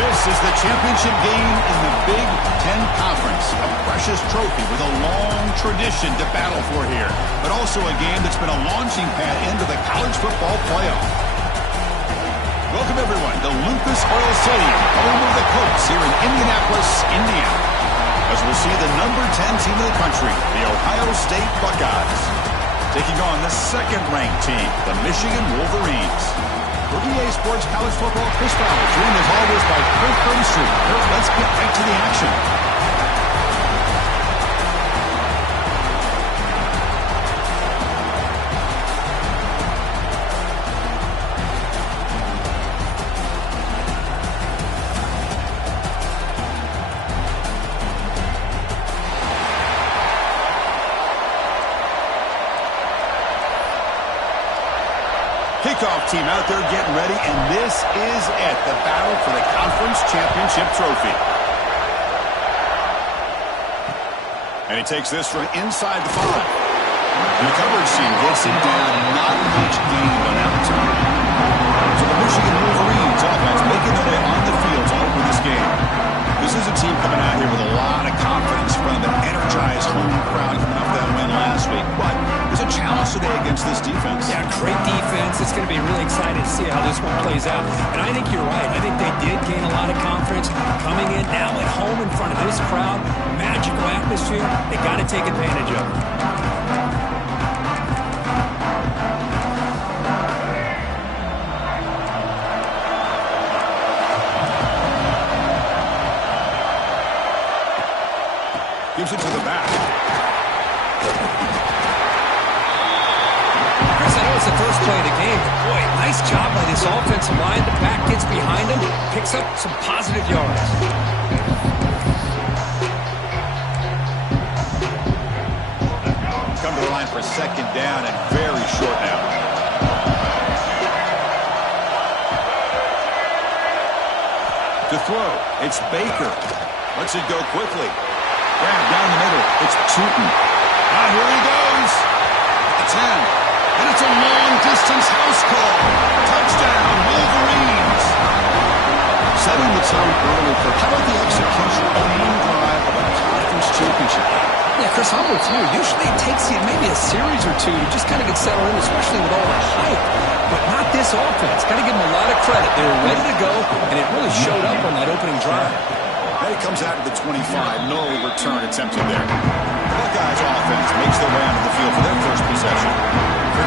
This is the championship game in the Big 10 Conference, a precious trophy with a long tradition to battle for here, but also a game that's been a launching pad into the college football playoff. Welcome, everyone, to Lucas Oil Stadium, home of the Colts here in Indianapolis, Indiana, as we'll see the number 10 team in the country, the Ohio State Buckeyes, taking on the second-ranked team, the Michigan Wolverines. For EA Sports College Football, Chris Fowler, joined as always by Kirk Curtis. Kirk, let's get right to the action. Kickoff team out there getting ready, and this is it, the battle for the conference championship trophy. And he takes this from inside the 5. The coverage team gets it down, not much gain on that return. So the Michigan Wolverines offense making their way on the field to open this game. This is a team coming out here with a lot of confidence from an energized home crowd coming off that win last week. But there's a challenge today against this defense. Yeah, great defense. It's going to be really exciting to see how this one plays out. And I think you're right. I think they did gain a lot of confidence coming in now at home in front of this crowd. Magical atmosphere. They got to take advantage of it. Gives it to the back. Chris, I know it's the first play of the game, but boy, nice job by this offensive line. The pack gets behind him, picks up some positive yards. Come to the line for second down and very short now. To throw, it's Baker. Lets it go quickly. Grab down the middle. It's Tootin. Here he goes. At the 10. And it's a long-distance house call. Touchdown, Wolverines. Setting the tone early for how about the execution of the main drive of a conference championship? Yeah, Chris, I'm with you. Usually it takes you maybe a series or two to just kind of get settled in, especially with all the hype. But not this offense. Got to give them a lot of credit. They were ready to go, and it really showed up on that opening drive. And it comes out to the 25. No return attempted there. The Buckeyes offense makes their way onto the field for their first possession.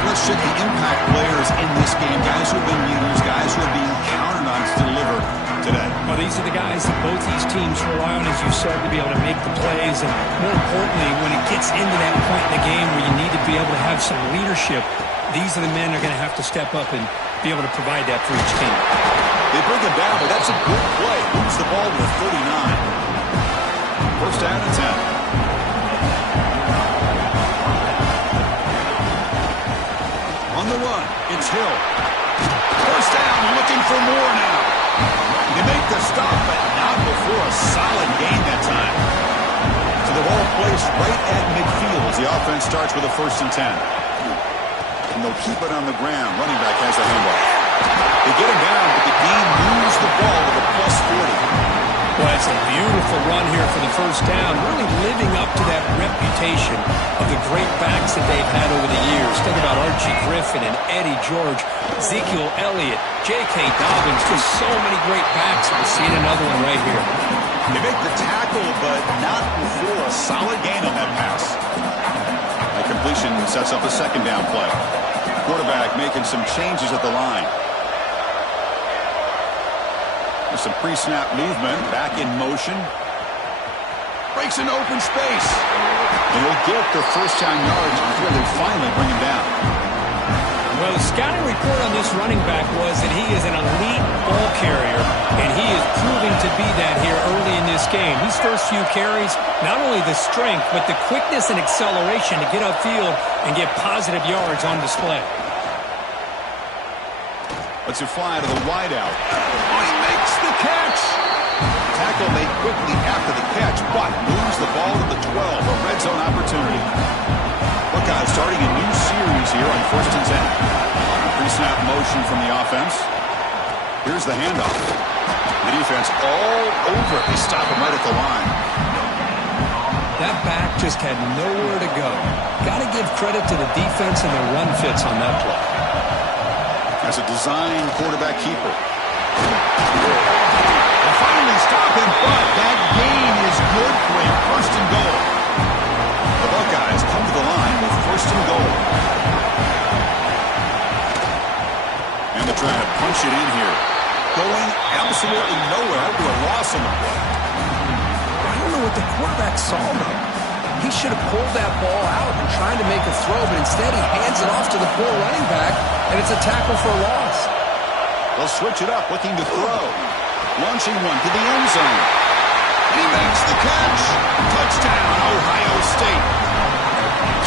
Let's check the impact players in this game. Guys who have been leaders, guys who are being counted on to deliver today. Well, these are the guys that both these teams rely on, as you said, to be able to make the plays. And more importantly, when it gets into that point in the game where you need to be able to have some leadership, these are the men that are going to have to step up and be able to provide that for each team. They bring him down, but that's a good play. Moves the ball to the 39. First down and 10. On the run, it's Hill. First down, looking for more now. They make the stop, but not before a solid gain that time. So the ball placed right at midfield as the offense starts with a 1st and 10. And they'll keep it on the ground. Running back has the handoff. They get him down, but the game moves the ball to the +40. Well, it's a beautiful run here for the first down, really living up to that reputation of the great backs that they've had over the years. Think about Archie Griffin and Eddie George, Ezekiel Elliott, J.K. Dobbins, just so many great backs, and we're seeing another one right here. They make the tackle, but not before a solid gain on that pass. The completion sets up a second down play. Quarterback making some changes at the line. There's some pre-snap movement, back in motion. Breaks an open space. And he'll get the first down yards before they finally bring him down. Well, the scouting report on this running back was that he is an elite ball carrier, and he is proving to be that here early in this game. These first few carries, not only the strength, but the quickness and acceleration to get upfield and get positive yards on display. Let's it fly to the wideout. Oh, he makes the catch. Tackle made quickly after the catch, but moves the ball to the 12, a red zone opportunity. Buckeyes starting a new series here on 1st and 10. Pre-snap motion from the offense. Here's the handoff. The defense all over it. They stop him right at the line. That back just had nowhere to go. Got to give credit to the defense and their run fits on that play. As a design quarterback keeper. They finally stop him, but that gain is good for a 1st and goal. The Buckeyes come to the line with 1st and goal. And they're trying to punch it in here. Going absolutely nowhere to a loss on the play. I don't know what the quarterback saw there. He should have pulled that ball out and tried to make a throw, but instead he hands it off to the poor running back, and it's a tackle for a loss. They'll switch it up, looking to throw. Launching one to the end zone. And he makes the catch. Touchdown, Ohio State.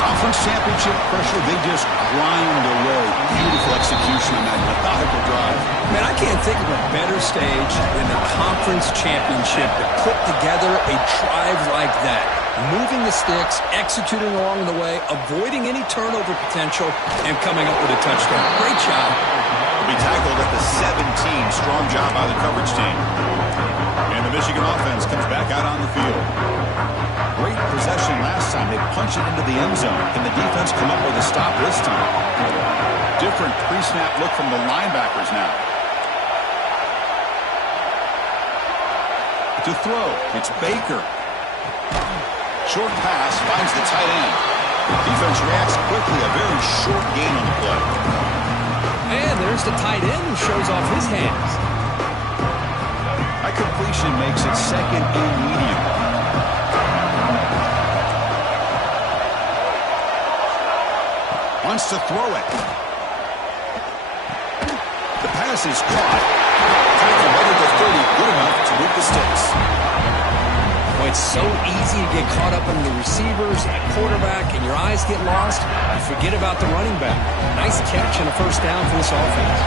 Conference championship pressure, they just grind away. Beautiful execution on that methodical drive. Man, I can't think of a better stage than the conference championship to put together a drive like that. Moving the sticks, executing along the way, avoiding any turnover potential, and coming up with a touchdown. Great job. Will be tackled at the 17. Strong job by the coverage team. And the Michigan offense comes back out on the field. Great possession last time. They punch it into the end zone. Can the defense come up with a stop this time? Different pre-snap look from the linebackers now. To throw, it's Baker. Short pass finds the tight end. Defense reacts quickly. A very short gain on the play. And there's the tight end who shows off his hands. High completion makes it 2nd and medium. Wants to throw it. The pass is caught. Tackle right at the 30. Good enough to move the sticks. Well, it's so easy to get caught up in the receivers and the quarterback, and your eyes get lost. You forget about the running back. Nice catch and a 1st down for this offense.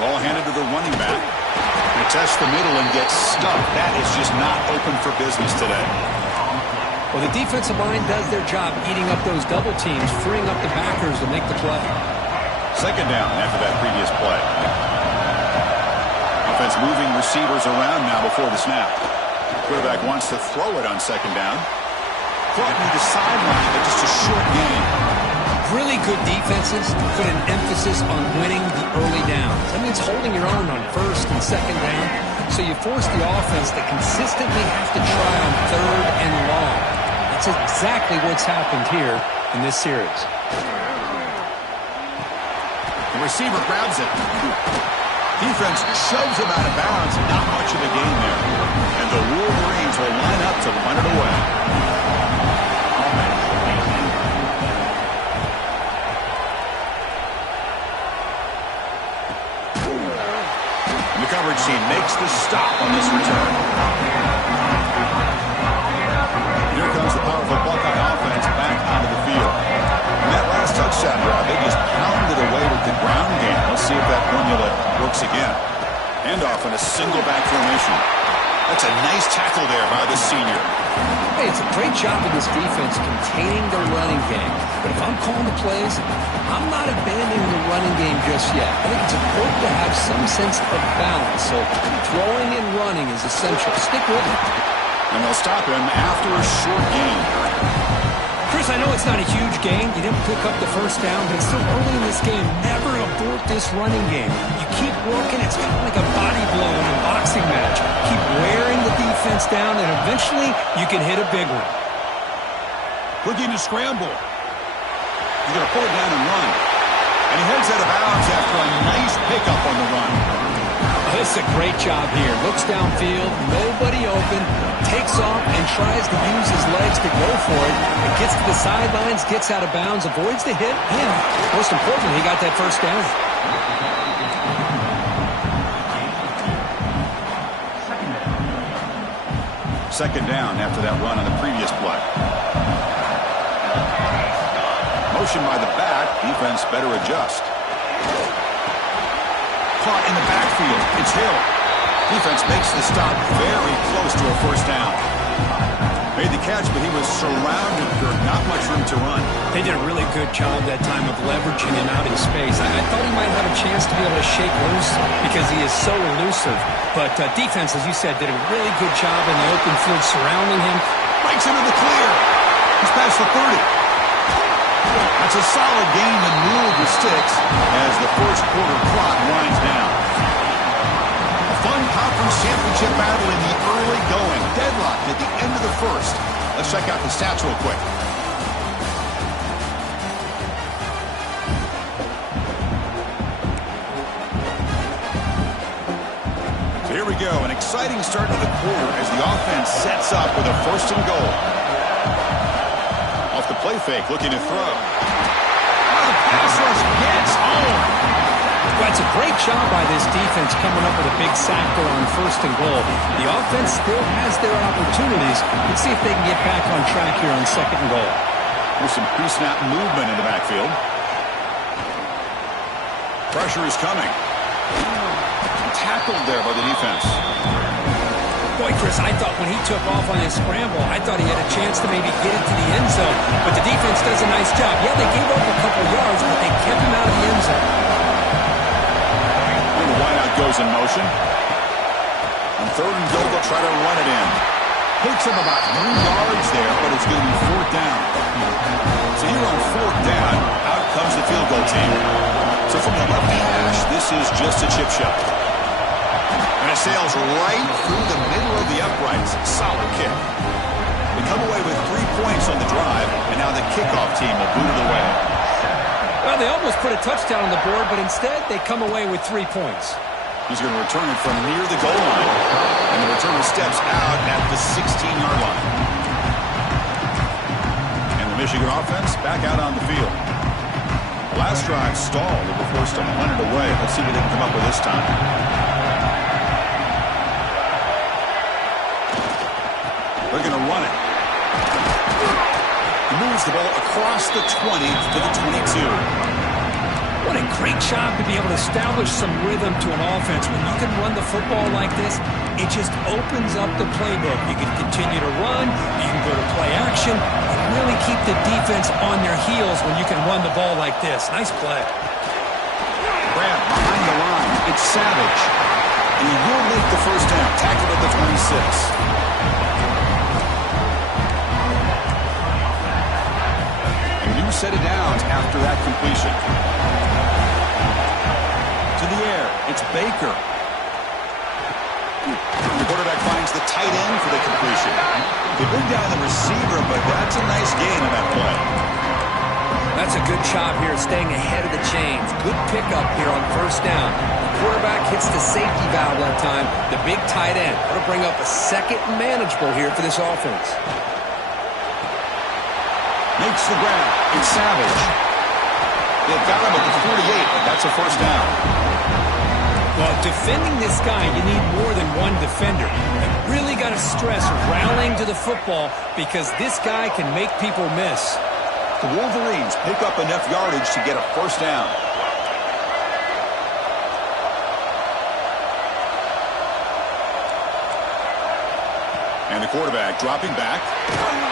Ball handed to the running back. They test the middle and get stuffed. That is just not open for business today. Well, the defensive line does their job eating up those double teams, freeing up the backers to make the play. 2nd down after that previous play. Offense moving receivers around now before the snap. Quarterback wants to throw it on 2nd down. Caught near the sideline, but just a short gain. Really good defenses put an emphasis on winning the early downs. That means holding your own on 1st and 2nd down. So you force the offense to consistently have to try on 3rd and long. That's exactly what's happened here in this series. The receiver grabs it. Defense shoves him out of bounds. Not much of a gain there. And the Wolverines will line up to punt it away. And the coverage team makes the stop on this return. Here comes the powerful Buckeye offense back onto the field. And that last touchdown drive, they just pounded away with the ground game. Let's see if that formula works again. Handoff in a single back formation. That's a nice tackle there by the senior. Hey, it's a great job of this defense containing the running game. But if I'm calling the plays, I'm not abandoning the running game just yet. I think it's important to have some sense of balance. So throwing and running is essential. Stick with it. And they'll stop him after a short gain. Chris, I know it's not a huge gain. You didn't pick up the 1st down, but it's still early in this game. Never abort this running game. You keep working. It's kind of like a body blow in a boxing match. Keep wearing the defense down, and eventually you can hit a big one. Looking to scramble. He's going to pull it down and run. And he heads out of bounds after a nice pickup on the run. A This is a great job here. Looks downfield, nobody open, takes off and tries to use his legs to go for it. It gets to the sidelines, gets out of bounds, avoids the hit, and most importantly, he got that first down. Second down after that run on the previous play. Motion by the back. Defense better adjust. Caught in the backfield. It's Hill. Defense makes the stop very close to a first down. Made the catch, but he was surrounded. Not much room to run. They did a really good job that time of leveraging him out in space. I thought he might have a chance to be able to shake loose because he is so elusive. But defense, as you said, did a really good job in the open field surrounding him. Breaks into the clear. He's past the 30. That's a solid gain to move the sticks as the first quarter clock winds down. A fun conference championship battle in the early going. Deadlocked at the end of the first. Let's check out the stats real quick. So here we go. An exciting start to the quarter as the offense sets up with a first and goal. Off the play fake, looking to throw. Oh, the pass rush gets home. Well, it's a great job by this defense coming up with a big sack there on first and goal. The offense still has their opportunities. Let's see if they can get back on track here on second and goal. There's some pre-snap movement in the backfield. Pressure is coming. Tackled there by the defense. Boy, Chris, I thought when he took off on his scramble, I thought he had a chance to maybe get it to the end zone. But the defense does a nice job. Yeah, they gave up a couple yards, but they kept him out of the end zone. And the wideout goes in motion. On third and goal, they'll try to run it in. Takes him about 3 yards there, but it's going to be fourth down. So here on fourth down, out comes the field goal team. So from the left hash, this is just a chip shot. And it sails right through the middle of the uprights. Solid kick. They come away with 3 points on the drive, and now the kickoff team will boot it away. Well, they almost put a touchdown on the board, but instead they come away with 3 points. He's going to return it from near the goal line. And the returner steps out at the 16-yard line. And the Michigan offense back out on the field. The last drive stalled. They were forced to punt it away. Let's see what they can come up with this time. They're going to run it. He moves the ball across the 20 to the 22. What a great job to be able to establish some rhythm to an offense. When you can run the football like this, it just opens up the playbook. You can continue to run, you can go to play action, and really keep the defense on their heels when you can run the ball like this. Nice play. Grab behind the line. It's Savage. And he will make the first down. Tackled at the 26. Set it down after that completion. To the air, it's Baker. The quarterback finds the tight end for the completion. They bring down the receiver, but that's a nice gain in that play. That's a good job here, staying ahead of the chains. Good pickup here on first down. The quarterback hits the safety valve that time. The big tight end. That'll bring up a second manageable here for this offense. Makes the grab. It's Savage. They've got him at the 48, but that's a first down. Well, defending this guy, you need more than one defender. You really got to stress rallying to the football because this guy can make people miss. The Wolverines pick up enough yardage to get a first down. And the quarterback dropping back.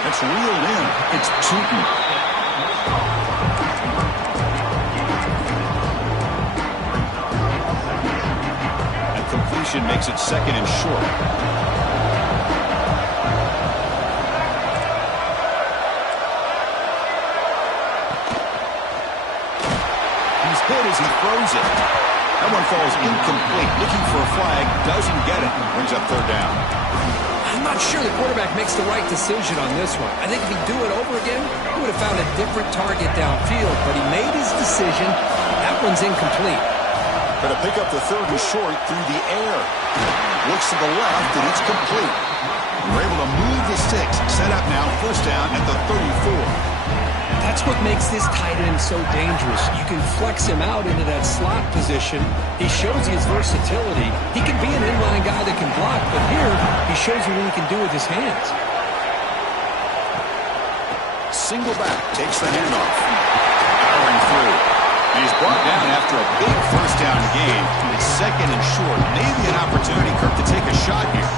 It's reeled in. It's Tootin. And completion makes it second and short. He's hit as he throws it. That one falls incomplete. Looking for a flag. Doesn't get it. Brings up third down. I'm not sure the quarterback makes the right decision on this one. I think if he'd do it over again, he would have found a different target downfield, but he made his decision. That one's incomplete. Going to pick up the 3rd and short through the air. Looks to the left, and it's complete. We're able to move the sticks. Set up now, 1st down at the 34. That's what makes this tight end so dangerous. You can flex him out into that slot position. He shows his versatility. He can be an inline guy that can block, but here he shows you what he can do with his hands. Single back, takes the handoff. Powering through. And he's brought down after a big 1st down gain. It's 2nd and short. Maybe an opportunity, Kirk, to take a shot here.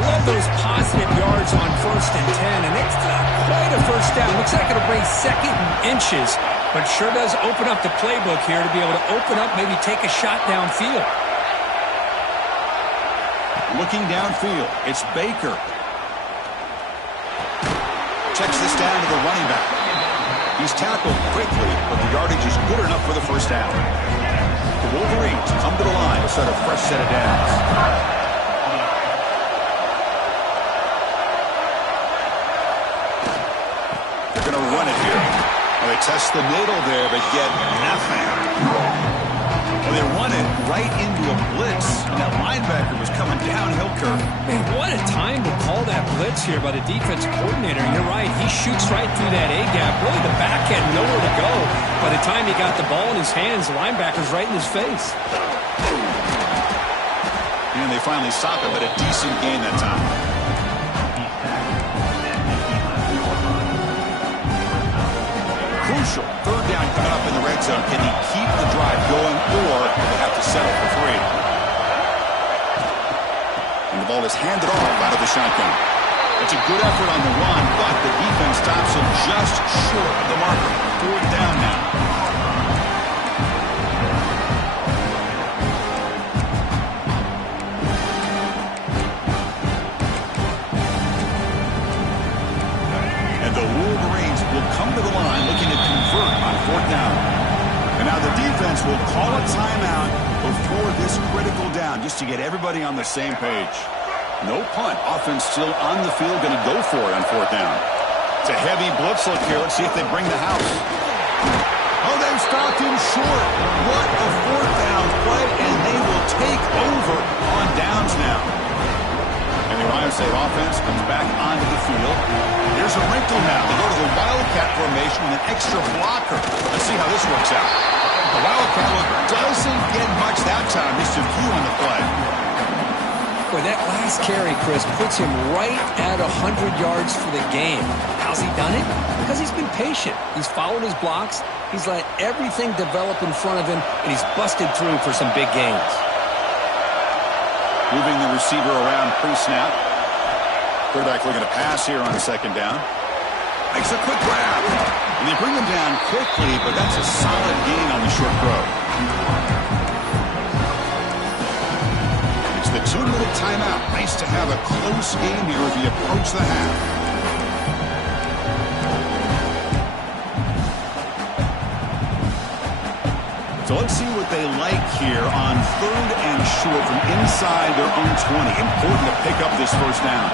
Love those positive yards on 1st and 10, and it's not quite a 1st down. Looks like it'll bring 2nd and inches, but sure does open up the playbook here to be able to open up, maybe take a shot downfield. Looking downfield, it's Baker. Checks this down to the running back. He's tackled quickly, but the yardage is good enough for the 1st down. The Wolverines come to the line to start a fresh set of downs. Going to run it here. Well, they test the middle there, but get nothing. Well, they run it right into a blitz, and that linebacker was coming downhill, Kirk. Man, what a time to call that blitz here by the defense coordinator. And you're right, he shoots right through that A-gap. Really, the back had nowhere to go. By the time he got the ball in his hands, the linebacker's right in his face. And they finally stop him, but a decent gain that time. Crucial. 3rd down coming up in the red zone. Can he keep the drive going, or will they have to settle for 3? And the ball is handed off out of the shotgun. It's a good effort on the run, but the defense stops him just short of the marker. 4th down now. Come to the line looking to convert on 4th down. And now the defense will call a timeout before this critical down, just to get everybody on the same page. No punt. Offense still on the field, going to go for it on 4th down. It's a heavy blitz look here. Let's see if they bring the house. Oh, they've stopped him short. What a 4th down play, and they will take over on downs now. And the Ohio State offense comes back onto the field. Here's a wrinkle now. They go to the Wildcat formation with an extra blocker. Let's see how this works out. The Wildcat look doesn't get much that time. Just a few on the play. Boy, that last carry, Chris, puts him right at 100 yards for the game. How's he done it? Because he's been patient. He's followed his blocks. He's let everything develop in front of him, and he's busted through for some big gains. Moving the receiver around pre-snap. Quarterback looking to pass here on 2nd down. Makes a quick grab. And they bring him down quickly, but that's a solid gain on the short throw. It's the 2-minute timeout. Nice to have a close game here as we approach the half. So let's see what they like here on 3rd and short from inside their own 20. Important to pick up this 1st down.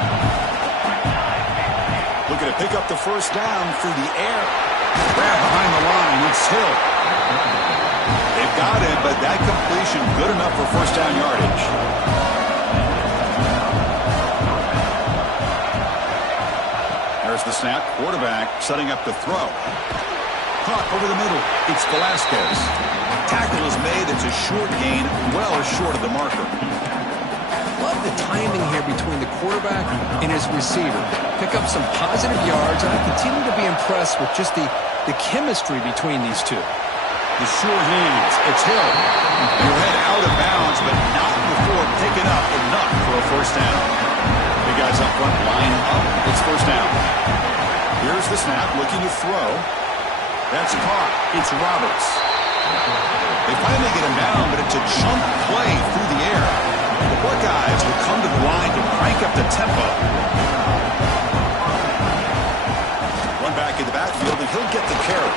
Looking to pick up the 1st down through the air. Grab behind the line. It's Hill. They've got it, but that completion good enough for 1st down yardage. There's the snap. Quarterback setting up the throw. Caught over the middle. It's Velasquez. Tackle is made. It's a short gain, well short of the marker. Love the timing here between the quarterback and his receiver. Pick up some positive yards, and I continue to be impressed with just the chemistry between these two. The sure hands. It's Hill. Your head out of bounds, but not before picking up enough for a 1st down. The guys up front line up. It's 1st down. Here's the snap, looking to throw. That's caught. It's Roberts. They finally get him down, but it's a jump play through the air. The Buckeyes will come to the line to crank up the tempo. Run back in the backfield, and he'll get the carry.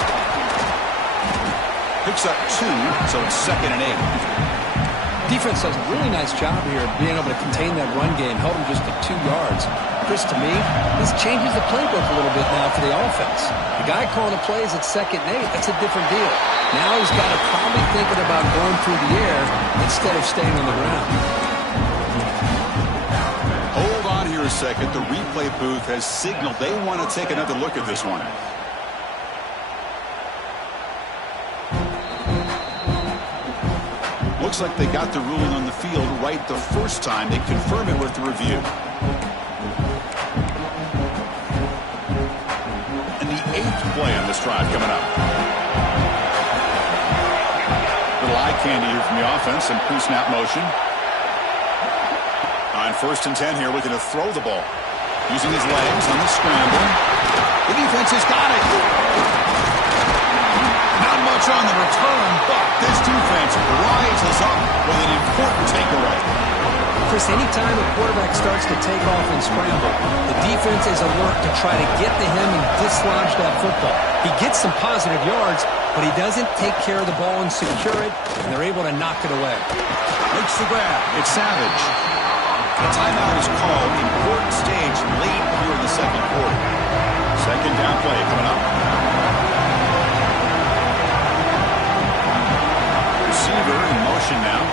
Picks up 2, so it's 2nd and 8. Defense does a really nice job here of being able to contain that run game, held him just to 2 yards. Chris, to me, this changes the playbook a little bit now for the offense. The guy calling the plays at 2nd and 8, that's a different deal. Now he's got to probably thinking about going through the air instead of staying on the ground. Hold on here a second. The replay booth has signaled they want to take another look at this one. Looks like they got the ruling on the field right the first time. They confirm it with the review. And the 8th play on this drive coming up. Little eye candy here from the offense and pre-snap motion. On 1st and 10 here, looking to throw the ball. Using his legs on the scramble. The defense has got it. Not much on the return, but this defense rises up with an important takeaway. Chris, anytime a quarterback starts to take off and scramble, the defense is alert to try to get to him and dislodge that football. He gets some positive yards, but he doesn't take care of the ball and secure it, and they're able to knock it away. Makes the grab. It's Savage. A timeout is called. Important stage late here in the 2nd quarter. 2nd down play coming up. Receiver in motion now.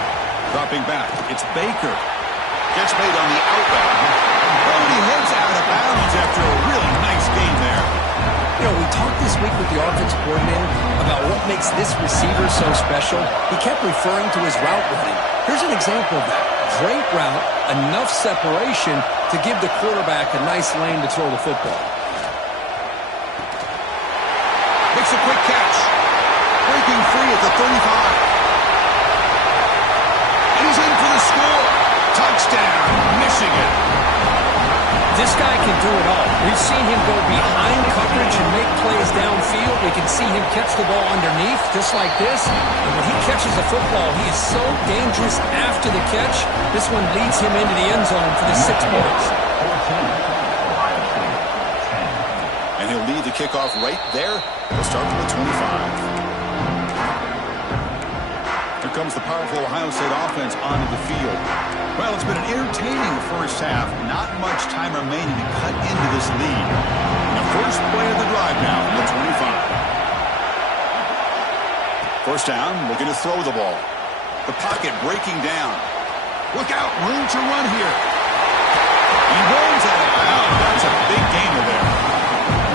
Dropping back. It's Baker. Gets made on the outback. Oh, and he heads out of bounds after a really nice game there. You know, we talked this week with the offensive coordinator about what makes this receiver so special. He kept referring to his route running. Here's an example of that. Great route, enough separation to give the quarterback a nice lane to throw the football. Makes a quick catch. Breaking free at the 35. And he's in for the score. Touchdown, Michigan. This guy can do it all. We've seen him go behind coverage and make plays downfield. We can see him catch the ball underneath, just like this. And when he catches the football, he is so dangerous after the catch. This one leads him into the end zone for the 6 points. And he'll lead the kickoff right there. He'll start from the 25. Here comes the powerful Ohio State offense onto the field. Well, it's been an entertaining first half. Not much time remaining to cut into this lead. And the first play of the drive now from the 25. First down, looking to throw the ball. The pocket breaking down. Look out, room to run here. He runs out of bounds. That's a big gainer there.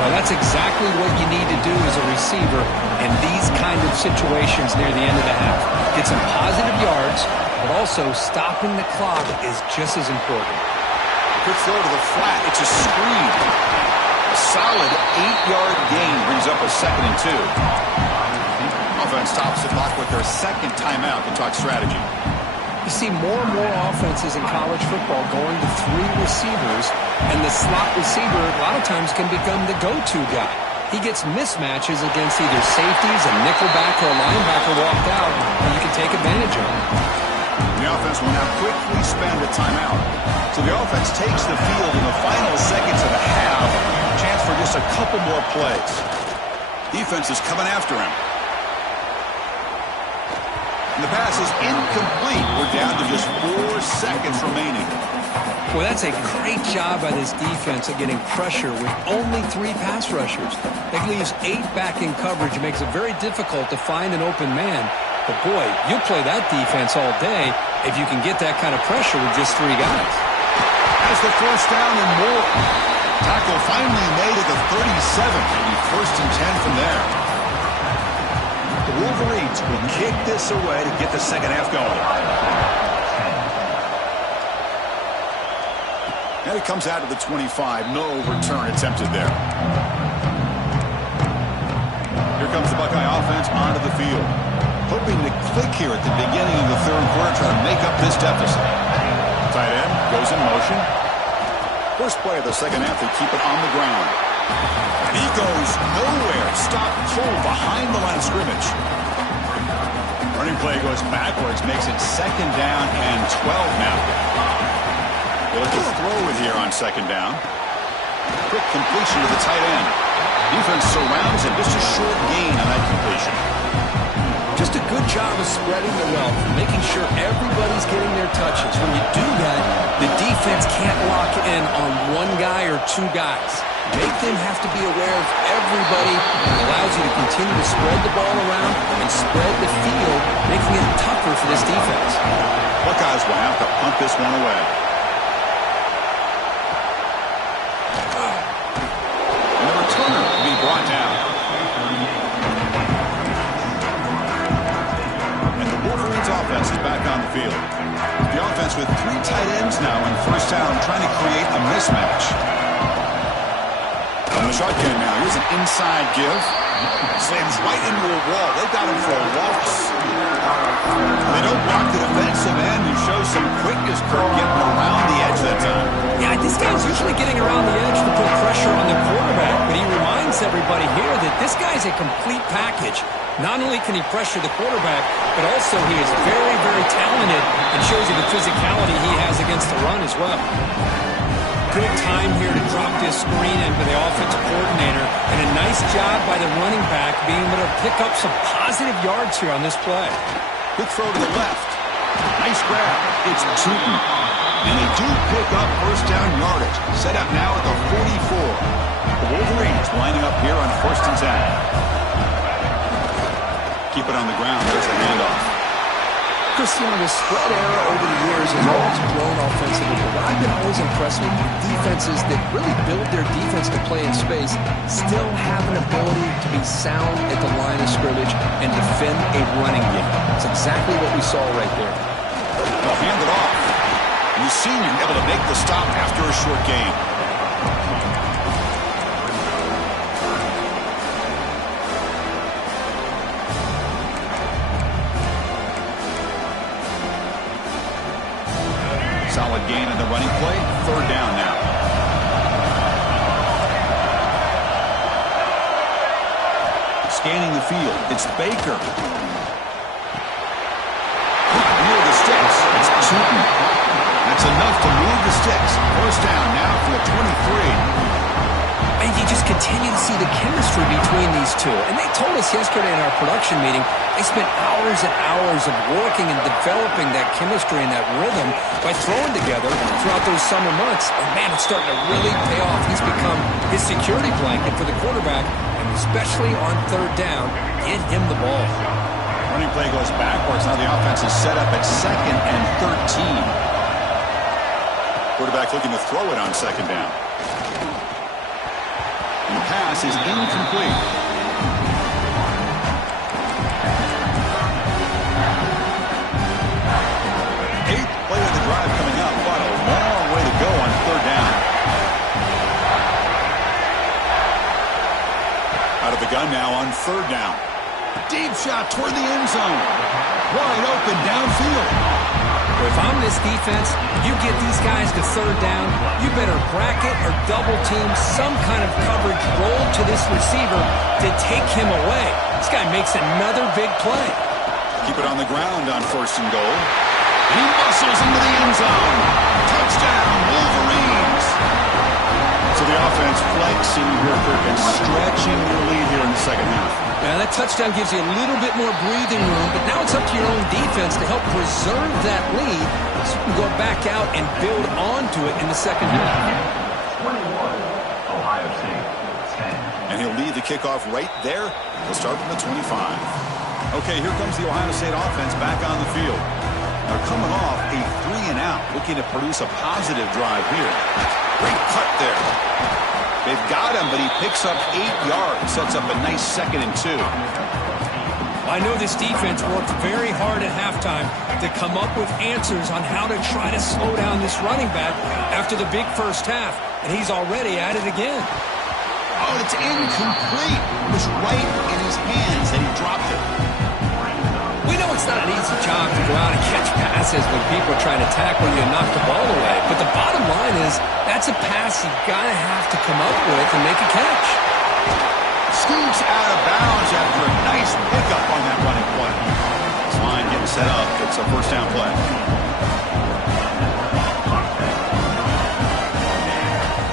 Well, that's exactly what you need to do as a receiver in these kind of situations near the end of the half. Get some positive yards, but also stopping the clock is just as important. Quick throw to the flat. It's a screen. A solid 8-yard gain brings up a 2nd and 2. Offense stops the clock with their 2nd timeout to talk strategy. You see more and more offenses in college football going to 3 receivers, and the slot receiver a lot of times can become the go-to guy. He gets mismatches against either safeties, a nickelback, or a linebacker walked out, and you can take advantage of it. The offense will now quickly spend a timeout. So the offense takes the field in the final seconds of the half. Chance for just a couple more plays. Defense is coming after him. And the pass is incomplete. We're down to just 4 seconds remaining. Well, that's a great job by this defense of getting pressure with only 3 pass rushers. That leaves 8 back in coverage. It makes it very difficult to find an open man. But, boy, you play that defense all day if you can get that kind of pressure with just 3 guys. That's the first down and more. Tackle finally made at the 37. Maybe 1st and 10 from there. The Wolverines will kick this away to get the second half going. And it comes out to the 25. No return attempted there. Here comes the Buckeye offense onto the field. Hoping to click here at the beginning of the 3rd quarter, trying to make up this deficit. Tight end goes in motion. First play of the second half, they keep it on the ground. And he goes nowhere. Stop cold behind the line of scrimmage. Running play goes backwards, makes it 2nd down and 12 now. They look to throw it here on 2nd down. Quick completion to the tight end. Defense surrounds him. Just a short gain on that completion. Just a good job of spreading the wealth, making sure everybody's getting their touches. When you do that, the defense defense can't lock in on one guy or two guys. Make them have to be aware of everybody. It allows you to continue to spread the ball around and spread the field, making it tougher for this defense. Buckeyes will have to punt this one away. And the returner will be brought down. And the Wolverines offense is back on the field. The offense with 3 tight ends now in first down, trying to create a mismatch. On the shotgun now, here's an inside give. Slams right into a wall. They've got him for a loss. They don't block the defensive end and show some quickness, Kirk, getting around the edge that time. Yeah, this guy's usually getting around the edge to put pressure on the quarterback, but he reminds everybody here that this guy's a complete package. Not only can he pressure the quarterback, but also he is very, very talented and shows you the physicality he has against the run as well. Good time here to drop this screen in for the offensive coordinator, and a nice job by the running back being able to pick up some positive yards here on this play. Quick throw to the left. Nice grab. It's Tootin. And they do pick up first down yardage. Set up now at the 44. The Wolverines lining up here on 1st and 10. Keep it on the ground. There's the handoff. Cristiano, the spread era over the years has always grown offensively, but I've been always impressed with defenses that really build their defense to play in space, still have an ability to be sound at the line of scrimmage and defend a running game. That's exactly what we saw right there. They'll hand it off. And the senior able to make the stop after a short gain. Solid gain in the running play. 3rd down now. Scanning the field. It's Baker. Near the sticks. It's Tootin. That's enough to move the sticks. 1st down now for the 23. And you just continue to see the chemistry between these two. And they told us yesterday in our production meeting, they spent hours and hours of working and developing that chemistry and that rhythm by throwing together throughout those summer months. And man, it's starting to really pay off. He's become his security blanket for the quarterback, and especially on 3rd down, get him the ball. Running play goes backwards. Now the offense is set up at 2nd and 13. Quarterback looking to throw it on 2nd down. And the pass is incomplete. 8th play of the drive coming up, but a long way to go on 3rd down. Out of the gun now on 3rd down. Deep shot toward the end zone. Wide open downfield. If I'm this defense, you get these guys to 3rd down, you better bracket or double team some kind of coverage roll to this receiver to take him away. This guy makes another big play. Keep it on the ground on 1st and goal. And he muscles into the end zone. Touchdown, Wolverines. So the offense flexing here, Kirk, and stretching their lead here in the 2nd half. Now that touchdown gives you a little bit more breathing room, but now it's up to your own defense to help preserve that lead so you can go back out and build onto it in the 2nd half. 21, Ohio State, 10. And he'll lead the kickoff right there. He'll start from the 25. Okay, here comes the Ohio State offense back on the field. They're coming off a 3-and-out, looking to produce a positive drive here. Great cut there. They've got him, but he picks up 8 yards, sets up a nice 2nd and 2. I know this defense worked very hard at halftime to come up with answers on how to try to slow down this running back after the big first half, and he's already at it again. Oh, it's incomplete. It was right in his hands, and he dropped it. We know it's not an easy job to go out and catch passes when people are trying to tackle you and knock the ball away. But the bottom line is that's a pass you've got to have to come up with and make a catch. Scoops out of bounds after a nice pickup on that running play. This line getting set up. It's a 1st down play.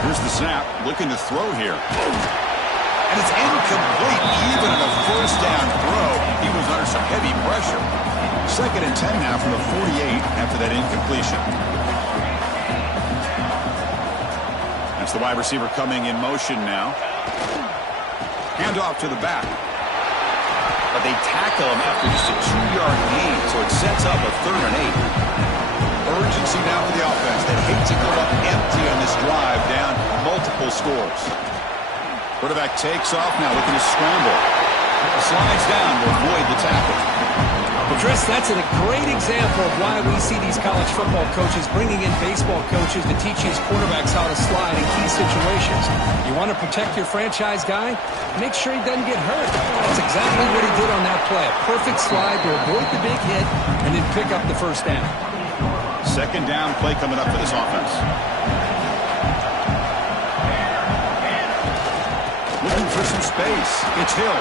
Here's the snap. Looking to throw here. And it's incomplete. Even on a 1st down throw, he was under some heavy pressure. 2nd and 10 now from the 48 after that incompletion. It's the wide receiver coming in motion now. Hand off to the back. But they tackle him after just a 2-yard gain, so it sets up a 3rd and 8. Urgency now for the offense. They hate to go up empty on this drive, down multiple scores. Quarterback takes off now, looking to scramble. Slides down to avoid the tackle. Well, Chris, that's a great example of why we see these college football coaches bringing in baseball coaches to teach these quarterbacks how to slide in key situations. You want to protect your franchise guy? Make sure he doesn't get hurt. That's exactly what he did on that play. A perfect slide to avoid the big hit and then pick up the first down. 2nd down play coming up for this offense. Looking for some space. It's Hill.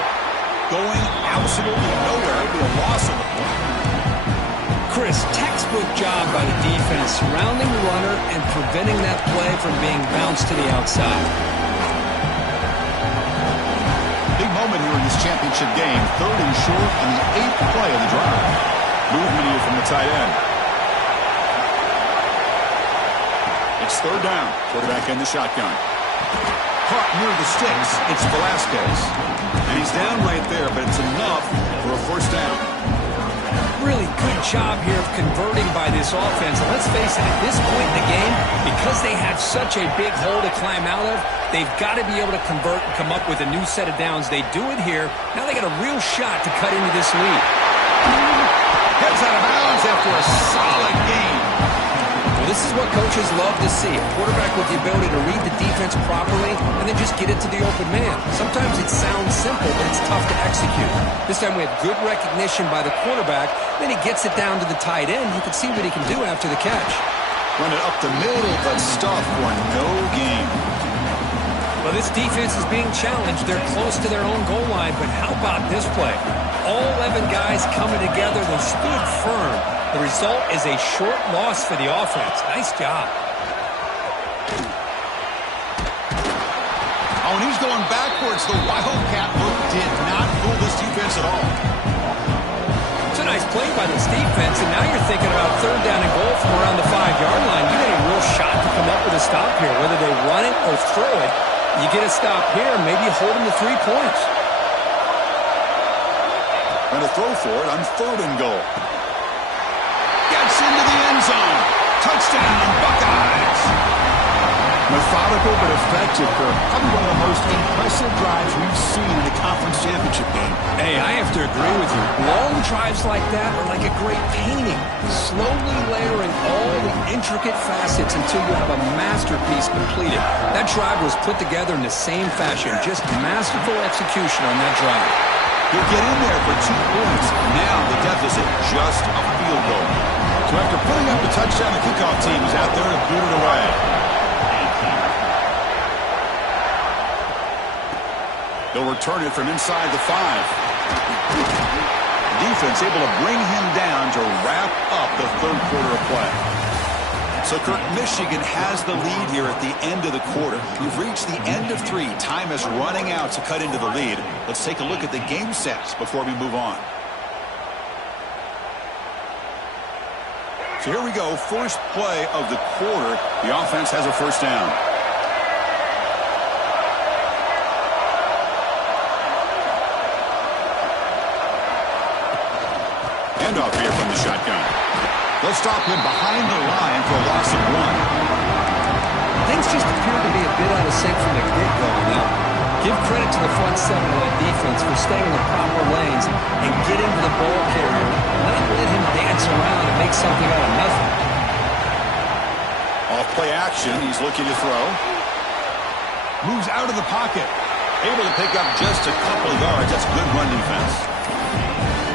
Going absolutely nowhere. It'll be a loss of the play. Chris, textbook job by the defense, surrounding the runner and preventing that play from being bounced to the outside. Big moment here in this championship game. 3rd and short on the 8th play of the drive. Movement here from the tight end. It's 3rd down. Quarterback in the shotgun. Caught near the sticks. It's Velasquez. And he's down right there, but it's enough for a 1st down. Really good job here of converting by this offense. And let's face it, at this point in the game, because they have such a big hole to climb out of, they've got to be able to convert and come up with a new set of downs. They do it here. Now they got a real shot to cut into this lead. Heads out of bounds after a solid game. Well, this is what coaches love to see. A quarterback with the ability to read the defense properly and then just get it to the open man. Sometimes it sounds simple, but it's tough to execute. This time we have good recognition by the quarterback. Then he gets it down to the tight end. You can see what he can do after the catch. Run it up the middle, but stuff for no gain. Well, this defense is being challenged. They're close to their own goal line, but how about this play? All 11 guys coming together. They stood firm. The result is a short loss for the offense. Nice job. Oh, and he's going backwards. The Wildcat look did not fool this defense at all. It's a nice play by this defense, and now you're thinking about 3rd down and goal from around the 5-yard line. You get a real shot to come up with a stop here. Whether they run it or throw it, you get a stop here, maybe you hold them to 3 points. And a throw for it on 3rd and goal. Gets into the end zone. Touchdown, Buckeyes. Methodical but effective, Kirk. Probably one of the most impressive drives we've seen in the conference championship game. Hey, I have to agree with you. Long drives like that are like a great painting. Slowly layering all the intricate facets until you have a masterpiece completed. That drive was put together in the same fashion. Just masterful execution on that drive. He'll get in there for 2 points. Now the deficit just a field goal. So after putting up the touchdown, the kickoff team is out there to boot it away. They'll return it from inside the 5. Defense able to bring him down to wrap up the 3rd quarter of play. So, Kirk, Michigan has the lead here at the end of the quarter. We've reached the end of 3. Time is running out to cut into the lead. Let's take a look at the game stats before we move on. So here we go. First play of the quarter. The offense has a 1st down. Handoff here from the shotgun. They'll stop him behind the line for a loss of 1. Things just appear to be a bit out of sync from the get-go now. Give credit to the front 7 of that defense for staying in the proper lanes and getting to the ball carrier, not let him dance around and make something out of nothing. Off play action, he's looking to throw. Moves out of the pocket. Able to pick up just a couple of yards. That's good run defense.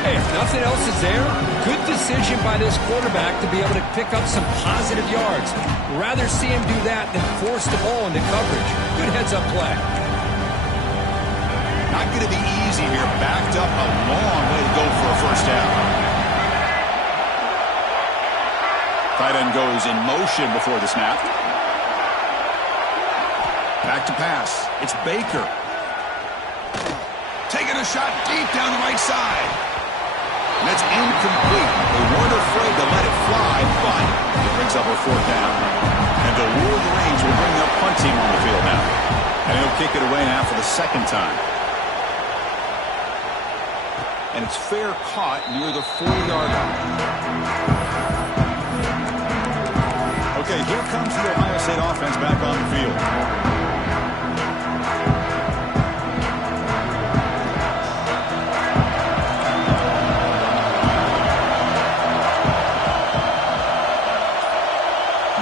Hey, if nothing else is there, good decision by this quarterback to be able to pick up some positive yards. Rather see him do that than force the ball into coverage. Good heads-up play. Not going to be easy here. Backed up a long way to go for a 1st down. Tight end goes in motion before the snap. Back to pass. It's Baker. Taking a shot deep down the right side. And it's incomplete. They weren't afraid to let it fly, but it brings up a 4th down. And the Wolverines will bring their punt team on the field now. And he'll kick it away now for the second time. And it's fair caught near the 40-yard line. Okay, here comes the Ohio State offense back on the field.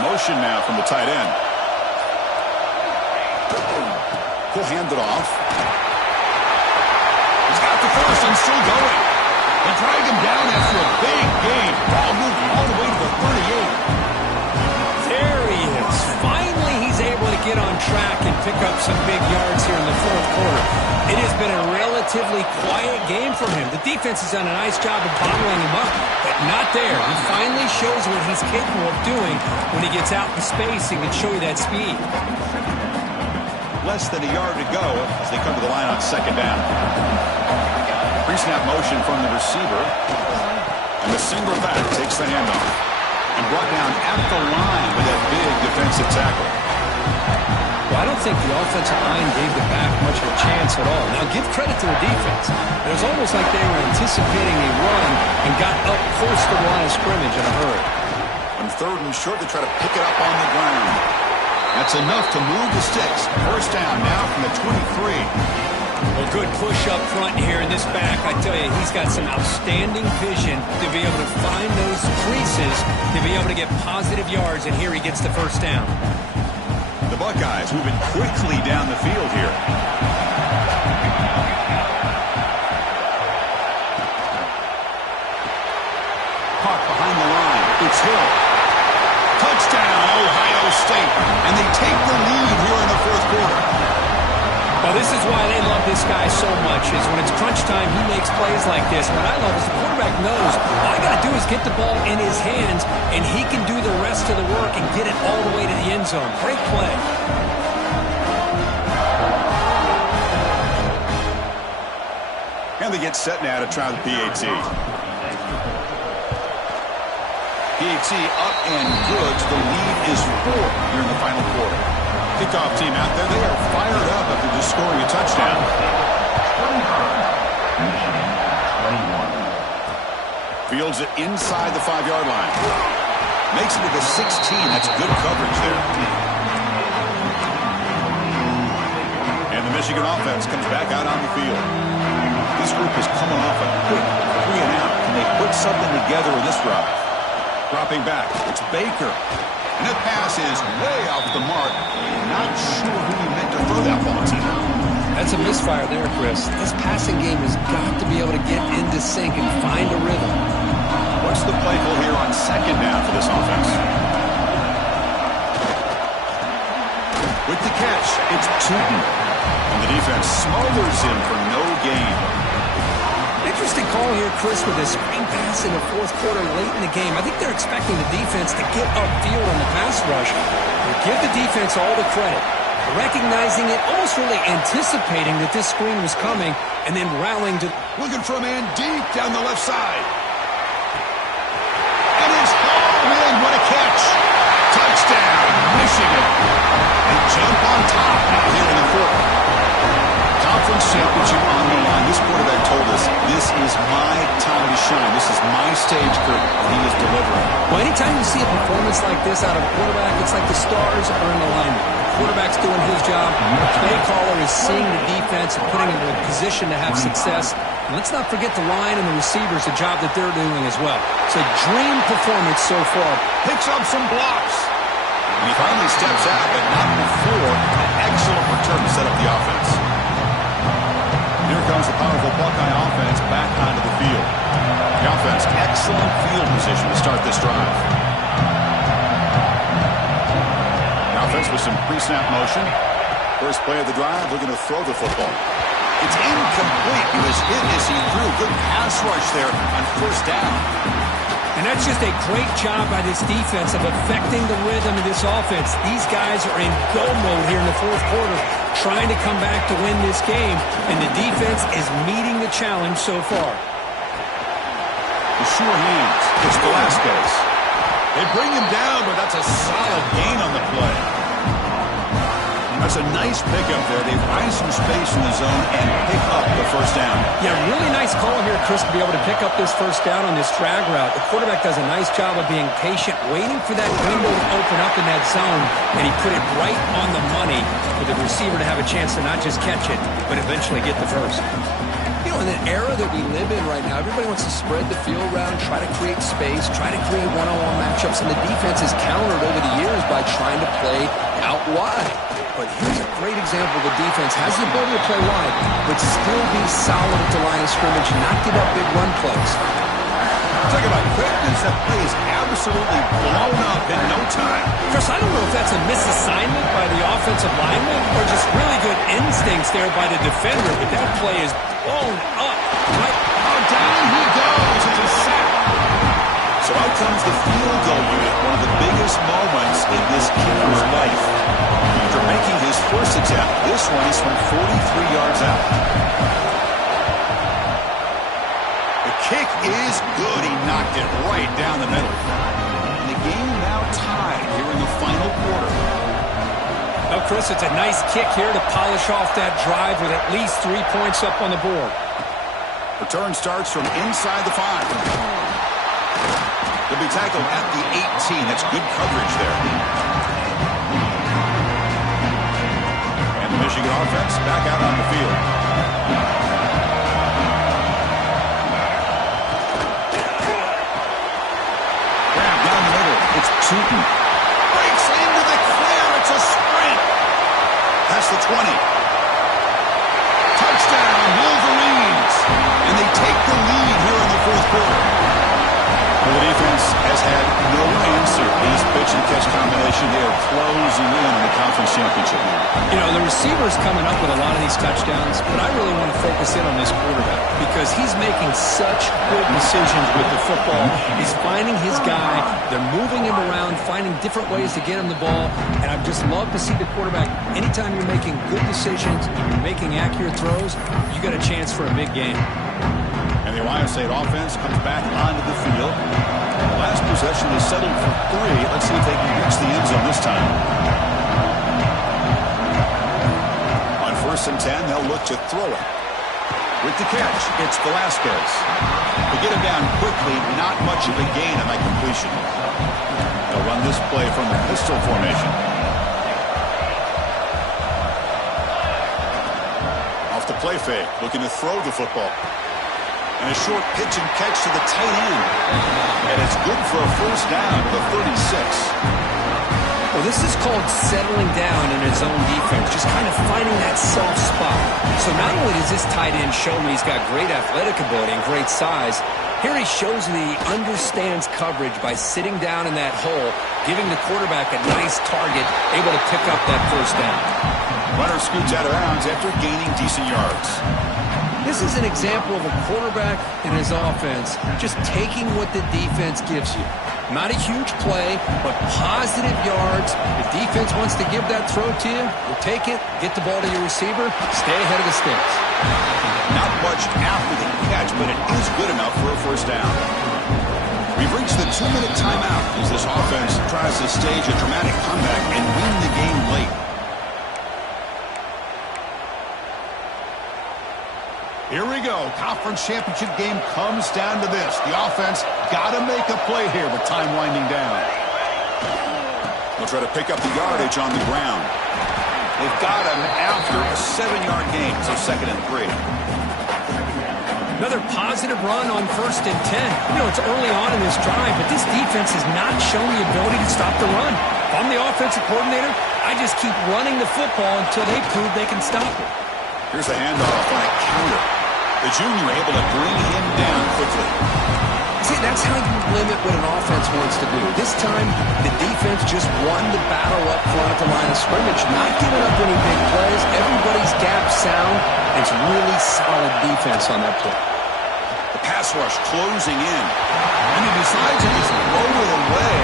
Motion now from the tight end. He'll hand it off. He's got the first and still going. They drag him down after a big gain. Ball moved all the way to the 38. There he is. Finally, he's able to get on track and pick up some big yards here in the fourth quarter. It has been a relatively quiet game for him. The defense has done a nice job of bottling him up, but not there. He finally shows what he's capable of doing when he gets out in space and can show you that speed. Less than a yard to go as they come to the line on second down. Pre-snap motion from the receiver. And the single back takes the handoff. And brought down at the line with that big defensive tackle. Well, I don't think the offensive line gave the back much of a chance at all. Now, give credit to the defense. It was almost like they were anticipating a run and got up close to the line of scrimmage in a hurry. On third and short, they try to pick it up on the ground. That's enough to move the sticks. First down now from the 23. Well, good push up front here in this back. I tell you, he's got some outstanding vision to be able to find those creases, to be able to get positive yards, and here he gets the first down. The Buckeyes moving quickly down the field here. Caught behind the line. It's Hill. Touchdown, Ohio State. And they take the lead here in the fourth quarter. Well, this is why they love this guy so much, is when it's crunch time, he makes plays like this. What I love is the quarterback knows all I got to do is get the ball in his hands, and he can do the rest of the work and get it all the way to the end zone. Great play. And they get set now to try the PAT. PAT up and good. The lead is 4 here in the final quarter. Kickoff team out there. They are fired up after just scoring a touchdown. Fields it inside the 5-yard line. Makes it to the 16. That's good coverage there. And the Michigan offense comes back out on the field. This group is coming off a quick 3 and out. Can they put something together with this drive? Dropping back. It's Baker. And that pass is way off the mark. Not sure who he meant to throw that ball to. That's a misfire there, Chris. This passing game has got to be able to get into sync and find a rhythm. What's the play call here on second down for this offense? With the catch, it's Tootin. And the defense smothers him for no gain. Interesting call here, Chris, with a screen pass in the fourth quarter late in the game. I think they're expecting the defense to get upfield on the pass rush. They give the defense all the credit, recognizing it, almost really anticipating that this screen was coming, and then rallying to... Looking for a man deep down the left side. And it's hauled in. What a catch. Touchdown, Michigan. They jump on top now here in the fourth. Conference championship on the line. This quarterback told us, this is my time to shine. This is my stage curtain. He is delivering. Well, anytime you see a performance like this out of a quarterback, it's like the stars are in alignment. The quarterback's doing his job. The play caller is seeing the defense and putting him in a position to have success. And let's not forget the line and the receivers, the job that they're doing as well. It's a dream performance so far. Picks up some blocks. And he finally steps out, but not before an excellent return to set up the offense. Here comes the powerful Buckeye offense back onto the field. The offense, excellent field position to start this drive. The offense with some pre-snap motion. First play of the drive, looking to throw the football. It's incomplete. He was hit as he threw. Good pass rush there on first down. And that's just a great job by this defense of affecting the rhythm of this offense. These guys are in go mode here in the fourth quarter, trying to come back to win this game, and the defense is meeting the challenge so far. The sure hands. It's Velasquez. They bring him down, but that's a solid gain on the play. That's a nice pickup there. They find some space in the zone and pick up the first down. Yeah, really nice call here, Chris, to be able to pick up this first down on this drag route. The quarterback does a nice job of being patient, waiting for that window to open up in that zone, and he put it right on the money for the receiver to have a chance to not just catch it, but eventually get the first. You know, in the era that we live in right now, everybody wants to spread the field around, try to create space, try to create one-on-one matchups, and the defense has countered over the years by trying to play out wide. But here's a great example. The defense has the ability to play wide, but still be solid at the line of scrimmage, not give up big run plays. Talk about quickness. That play is absolutely blown up in no time. Chris, I don't know if that's a misassignment by the offensive lineman or just really good instincts there by the defender, but that play is blown up. Right? Oh, down he goes. It's a sack. So out comes the field goal unit, one of the biggest moments in this kicker's life. After making his first attempt, this one is from 43 yards out. The kick is good. He knocked it right down the middle. And the game now tied here in the final quarter. Well, Chris, it's a nice kick here to polish off that drive with at least 3 points up on the board. Return starts from inside the 5. He'll be tackled at the 18. That's good coverage there. And the Michigan offense back out on the field. Grab down the middle. It's Tootin. Breaks into the clear. It's a sprint. Past the 20. Touchdown, Wolverines. And they take the lead here in the fourth quarter. Well, the defense has had no answer in this pitch-and-catch combination. They are closing in on the conference championship now. You know, the receiver's coming up with a lot of these touchdowns, but I really want to focus in on this quarterback because he's making such good decisions with the football. He's finding his guy. They're moving him around, finding different ways to get him the ball, and I'd just love to see the quarterback. Anytime you're making good decisions, you're making accurate throws, you got a chance for a big game. And the Ohio State offense comes back onto the field. Last possession, they settled for 3. Let's see if they can reach the end zone this time. On 1st and 10, they'll look to throw it. With the catch, it's Velasquez. They get him down quickly, not much of a gain on that completion. They'll run this play from the pistol formation. Off the play fake, looking to throw the football. And a short pitch and catch to the tight end. And it's good for a first down to the 36. Well, this is called settling down in his own defense, just kind of finding that soft spot. So not only does this tight end show me he's got great athletic ability and great size, here he shows me he understands coverage by sitting down in that hole, giving the quarterback a nice target, able to pick up that first down. Runner scoots out of bounds after gaining decent yards. This is an example of a quarterback and his offense just taking what the defense gives you. Not a huge play, but positive yards. The defense wants to give that throw to you. You take it, get the ball to your receiver, stay ahead of the sticks. Not much after the catch, but it is good enough for a first down. We've reached the 2-minute timeout as this offense tries to stage a dramatic comeback and win the game late. Here we go. Conference championship game comes down to this. The offense got to make a play here with time winding down. They'll try to pick up the yardage on the ground. They've got him after a 7-yard gain, so 2nd and 3. Another positive run on 1st and 10. You know, it's early on in this drive, but this defense has not shown the ability to stop the run. If I'm the offensive coordinator, I just keep running the football until they prove they can stop it. Here's a handoff on a counter. The junior able to bring him down quickly. See, that's how you limit what an offense wants to do. This time, the defense just won the battle up front at the line of scrimmage, not giving up any big plays. Everybody's gap sound. It's really solid defense on that play. The pass rush closing in. And he decides to just blow it away.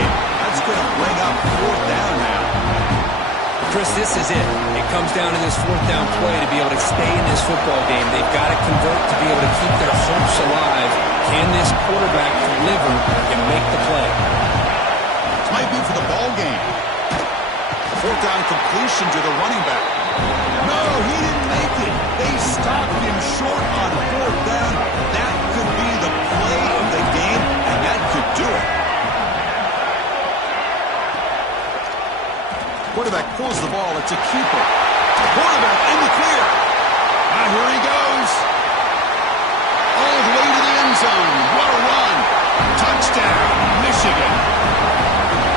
That's going to bring up 4th down now. Chris, this is it. It comes down to this 4th down play to be able to stay in this football game. They've got to convert to be able to keep their hopes alive. Can this quarterback deliver and make the play? Fourth down completion to the running back. No, he didn't make it. They stopped him short on fourth down. That could be the play of the game, and that could do it. Quarterback pulls the ball. It's a keeper. Quarterback in the clear. Here he goes. All the way to the end zone. What a run. Touchdown, Michigan.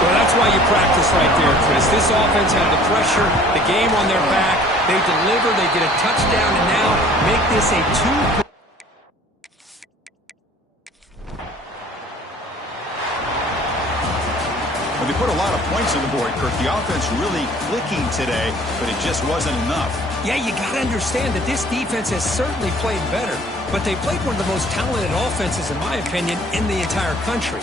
Well, that's why you practice right there, Chris. This offense had the pressure, the game on their back. They deliver, they get a touchdown, and now make this a two-point. Well, they put a lot of points on the board, Kirk. The offense really clicking today, but it just wasn't enough. Yeah, you got to understand that this defense has certainly played better, but they played one of the most talented offenses, in my opinion, in the entire country.